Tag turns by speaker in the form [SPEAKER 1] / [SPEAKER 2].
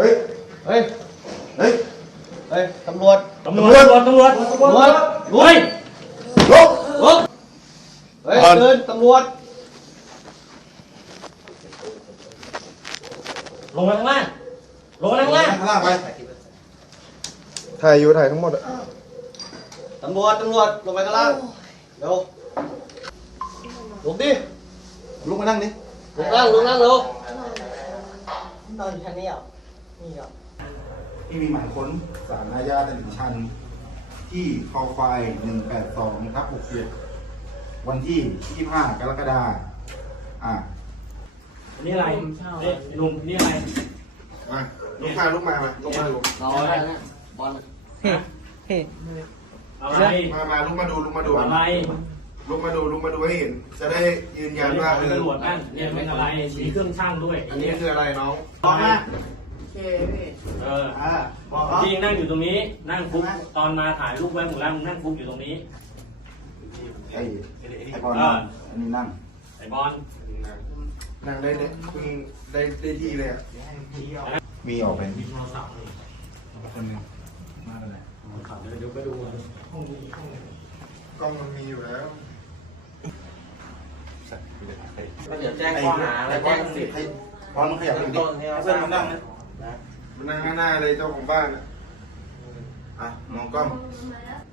[SPEAKER 1] ฮ้ย
[SPEAKER 2] เฮ้ย
[SPEAKER 1] เฮ้ย
[SPEAKER 2] เฮ้ย ตำรวจ
[SPEAKER 3] ตำรวจตำรวจ
[SPEAKER 2] เฮ้ย
[SPEAKER 1] ลุก
[SPEAKER 2] ลุกเฮ้ยเดินตำรวจ
[SPEAKER 3] ลงมาข้างล่างลงมาข้างล่าง
[SPEAKER 1] ข้างล่างไปถ่ายอยู่ถ่ายทั้งหมดอะ
[SPEAKER 2] ตำรวจลงไปข้างล่างเร็วลุกดิ
[SPEAKER 1] ลุกมานั่งดิ
[SPEAKER 2] ลุกนั่งเร็ว
[SPEAKER 4] นอนอยู่ชั้นนี้เหรอนี่เหรอ
[SPEAKER 1] ที่มีหมายค้นศาลอาญาตลิ่งชันที่คอควาย182/67วันที่25กรกฎาคม
[SPEAKER 3] อันนี้อะไรนี่หนุ่มนี่อะไร
[SPEAKER 1] มาลุกมาลุกมาลุกมาดู
[SPEAKER 2] ๆรอได้นะบอล
[SPEAKER 4] เฮ้เฮ้
[SPEAKER 3] อะไร
[SPEAKER 1] มาลุกมาดูลุกมาดู
[SPEAKER 3] อะไร
[SPEAKER 1] ลุกมาดูให้เห็นจะได้ยืนยันว่า
[SPEAKER 3] เป็นตำรวจนั่นเนี่ยเป็นอะไรมีเครื่องช่างด้วย
[SPEAKER 1] อันนี้คืออะไรน้อง
[SPEAKER 3] อะไร
[SPEAKER 4] โอเคพี่
[SPEAKER 3] เออ
[SPEAKER 1] บอก
[SPEAKER 3] จริงนั่งอยู่ตรงนี้นั่งฟุบตอนมาถ่ายรูปไว้หมดแล้วมึงนั่งฟุบอยู่ตรงนี้
[SPEAKER 1] ไอ้บอลอันนี้นั่ง
[SPEAKER 3] ไอ้บอล
[SPEAKER 1] นั่งได้เนี่ยเพิ่งได้ที่เลยอ่ะมีออกเป็น
[SPEAKER 3] มีโทรศัพท์นี่
[SPEAKER 1] คนนึงมาอะไร
[SPEAKER 3] เดี๋ยวไปดูห้องนี้ห้องนี้
[SPEAKER 1] กล้องมันมีอยู่แล้ว
[SPEAKER 2] ก็เดี๋ยวแจ้งข้อหาแล้วแจ้งสิทธิ์
[SPEAKER 1] ให้บอลมันขยับไปดิ
[SPEAKER 2] ต้นที่เรา
[SPEAKER 1] เพื่อนมันนั่งนะมันนั่งข้างหน้าเลยเจ้าของบ้านอ่ะมองกล้อง